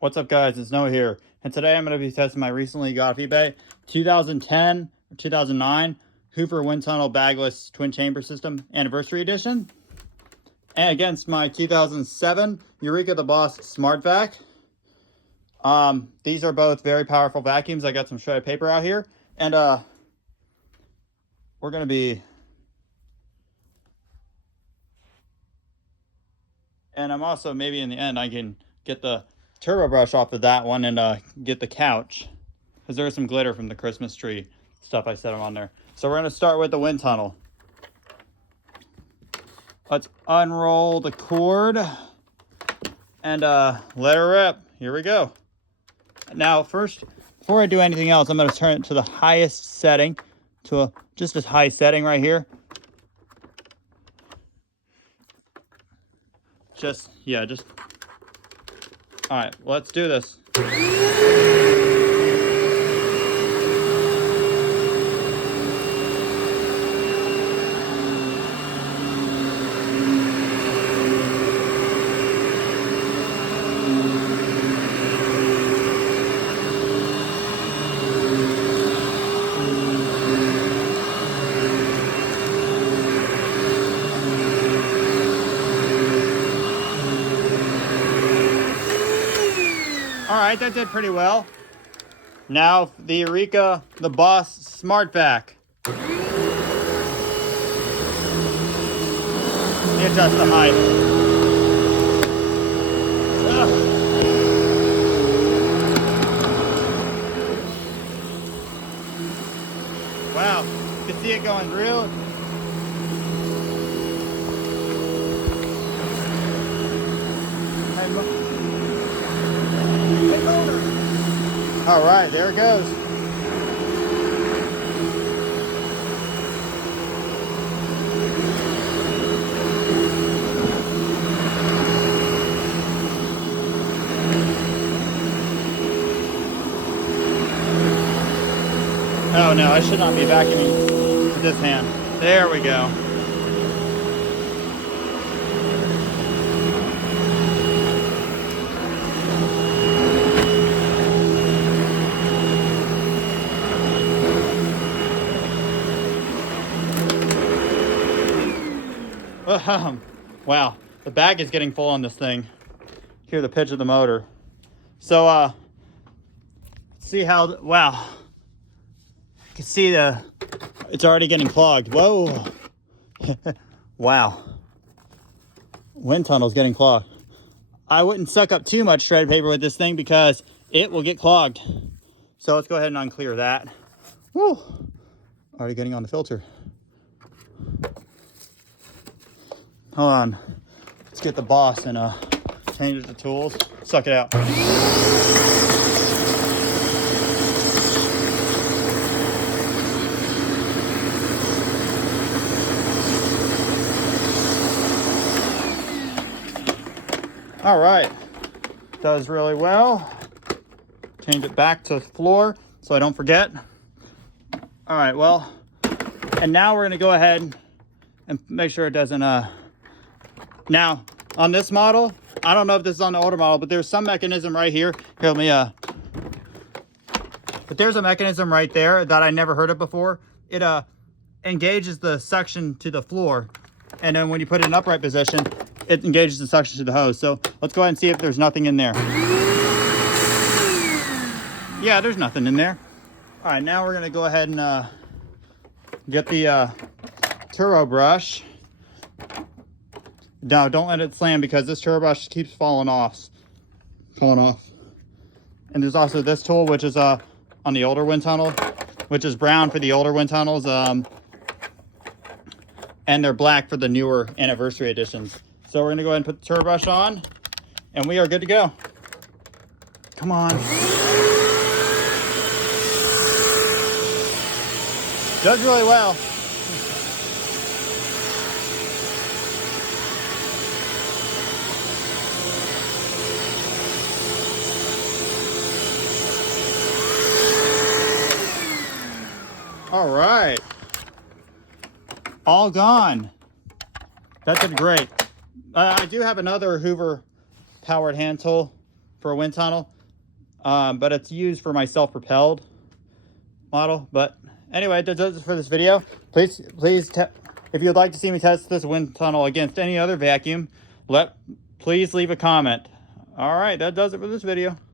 What's up, guys? It's Noah here, and today I'm going to be testing my recently got off eBay 2010 or 2009 Hoover WindTunnel bagless twin chamber system anniversary edition, and against my 2007 Eureka the Boss smartvac. These are both very powerful vacuums. I got some shredded paper out here, and we're going to be, and I'm also, maybe in the end I can get the turbo brush off of that one and get the couch, because there's some glitter from the Christmas tree stuff I set on there. So we're going to start with the wind tunnel. Let's unroll the cord and let her rip. Here we go. Now first, before I do anything else, I'm going to turn it to the highest setting, to just a high setting right here. Just all right, let's do this. All right, that did pretty well. Now the Eureka the Boss smartvac. Let me adjust the height. Ugh. Wow, you can see it going real. All right, there it goes. Oh no, I should not be vacuuming with this hand. There we go. Wow, the bag is getting full on this thing. Hear the pitch of the motor. So let's see how, wow. You can see it's already getting clogged. Whoa. Wow. Wind tunnel's getting clogged. I wouldn't suck up too much shredded paper with this thing because it will get clogged. So let's go ahead and unclear that. Woo. Already getting on the filter. Hold on, let's get the boss and change the tools. Suck it out. All right, does really well. Change it back to the floor so I don't forget. All right, well, and now we're gonna go ahead and make sure it doesn't now, on this model, I don't know if this is on the older model, but there's some mechanism right here. Here, let me, but there's a mechanism right there that I never heard of before. It engages the suction to the floor. And then when you put it in upright position, it engages the suction to the hose. So let's go ahead and see if there's nothing in there. Yeah, there's nothing in there. All right, now we're gonna go ahead and get the turbo brush. No, don't let it slam because this turbo brush keeps falling off. And there's also this tool, which is on the older wind tunnel, which is brown for the older wind tunnels, and they're black for the newer anniversary editions. So we're gonna go ahead and put the turbo brush on, and we are good to go. Come on. Does really well. All right, all gone. That did great. I do have another Hoover powered hand tool for a wind tunnel, but it's used for my self-propelled model. But anyway, that does it for this video. Please, if you'd like to see me test this wind tunnel against any other vacuum, please leave a comment. All right, that does it for this video.